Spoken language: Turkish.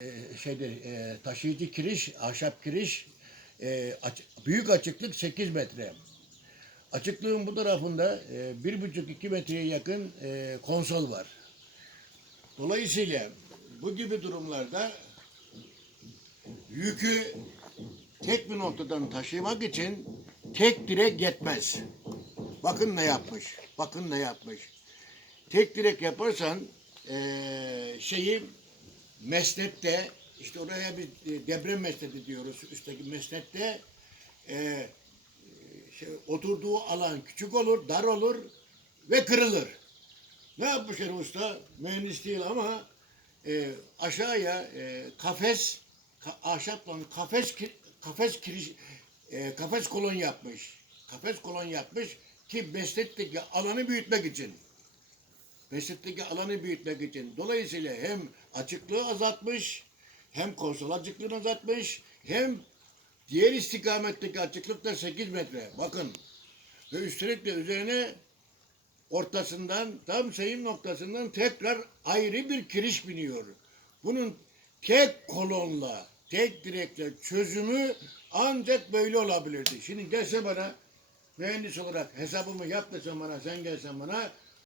e, şeyde e, taşıyıcı kiriş, ahşap kiriş e, aç- büyük açıklık 8 metre. Açıklığın bu tarafında e, bir buçuk iki metreye yakın e, konsol var. Dolayısıyla bu gibi durumlarda yükü tek bir noktadan taşımak için tek direk yetmez. Bakın ne yapmış. Bakın ne yapmış. Tek direk yaparsan eee, şeyi mesnette işte oraya bir e, deprem mesneti diyoruz. Üstteki mesnette eee, şey, oturduğu alan küçük olur, dar olur ve kırılır. Ne yapmış herif usta? Mühendis değil ama e, aşağıya e, kafes, ka, ahşapla kafes, kafes kiriş, e, kafes kolon yapmış. Kafes kolon yapmış ki meslekteki alanı büyütmek için. Meslekteki alanı büyütmek için. Dolayısıyla hem açıklığı azaltmış, hem konsol açıklığını azaltmış, hem diğer istikametteki açıklık da 8 metre. Bakın. Ve üstelik de üzerine ortasından tam sayım noktasından tekrar ayrı bir kiriş biniyor. Bunun tek kolonla, tek direkle çözümü ancak böyle olabilirdi. Şimdi gelse bana mühendis olarak hesabımı yap desen bana, sen gelsen bana